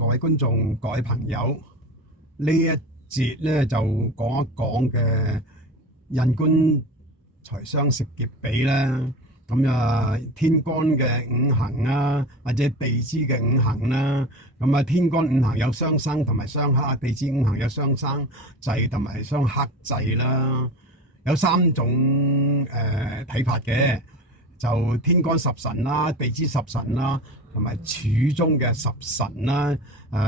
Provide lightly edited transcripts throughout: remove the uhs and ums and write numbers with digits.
各位觀眾、各位朋友，呢一節咧就講一講嘅印官財相食劫比啦。咁啊，天干嘅五行啦，或者地支嘅五行啦。咁啊，天干五行有雙生同埋雙克，地支五行有雙生制同埋雙克制啦。有三種睇法嘅，就天干十神啦、地支十神啦，同埋柱中嘅十神啦，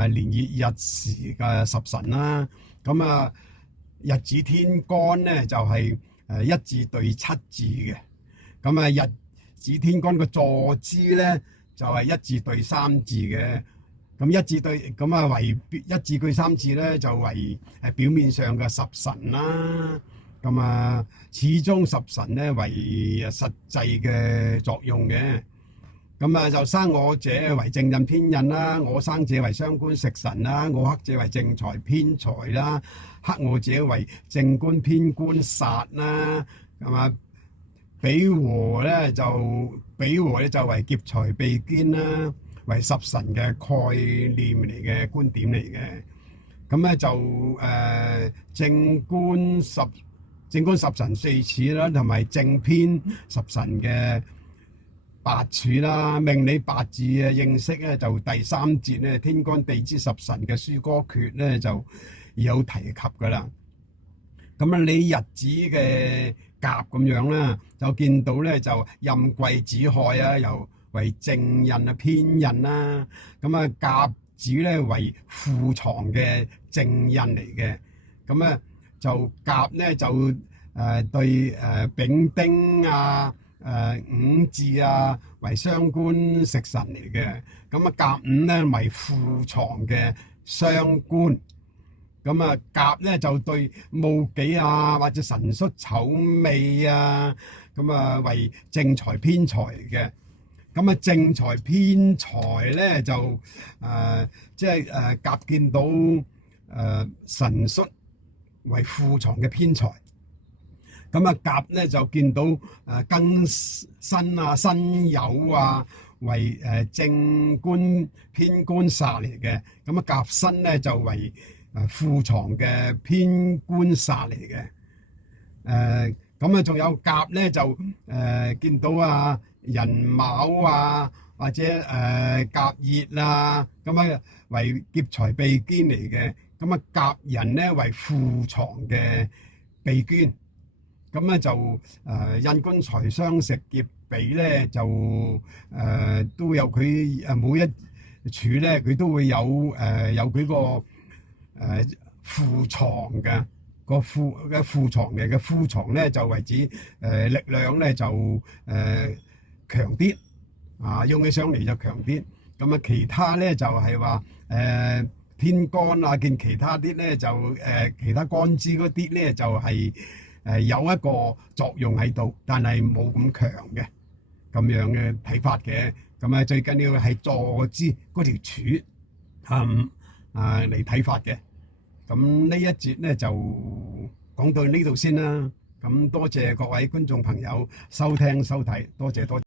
年月日時嘅十神啦。咁啊，日子天干咧就係一字對七字嘅。咁啊，日子天干個坐姿咧就係一字對三字嘅。咁一字對咁啊，為一字對三字咧就為表面上嘅十神啦。咁啊，始終十神咧為實際嘅作用嘅。咁啊，就生我者為正印偏印啦，我生者為傷官食神啦，我克者為正財偏財啦，克我者為正官偏官殺啦。咁啊，比和咧就為劫財避堅啦，為十神嘅概念嚟嘅觀點嚟嘅。咁咧就正官十神四柱啦，同埋正偏十神嘅八柱啦。命理八字嘅認識咧，就第三節咧，天干地支十神嘅書歌訣咧就有提及噶啦。咁啊，你日子嘅甲咁樣啦，就見到咧就任貴子亥啊，又為正印啊偏印啦。咁啊，甲子咧為庫藏嘅正印嚟嘅。咁啊，就甲咧就對丙丁啊、午字啊為傷官食神嚟嘅。咁啊，甲午咧為庫藏嘅傷官。咁啊，甲咧就對戊己啊或者辰戌丑未啊，咁啊為正財偏財嘅。咁啊，正財偏財咧就即係甲見到辰戌為庫藏嘅偏財。咁啊，甲咧就見到庚辛啊、辛酉啊為正官偏官煞嚟嘅。咁啊，甲辛咧就為庫藏嘅偏官煞嚟嘅。咁啊，仲有甲咧就見到寅卯啊或者甲乙啊，咁啊為劫財避堅嚟嘅。咁啊，甲寅咧為庫藏嘅避捐。咁咧就印官財相食劫比咧就都有佢每一柱咧佢都會有佢個庫藏嘅個庫藏嘅庫藏咧就為之力量咧就強啲用起上嚟就強啲。咁啊，其他咧就係話天干啊，見其他啲咧就其他干支嗰啲咧就係有一個作用喺度，但係冇咁強嘅咁樣嘅睇法嘅。咁啊，最緊要係坐姿嗰條柱嚟睇法嘅。咁呢一節咧就講到呢度先啦。咁多謝各位觀眾朋友收聽收睇，多謝。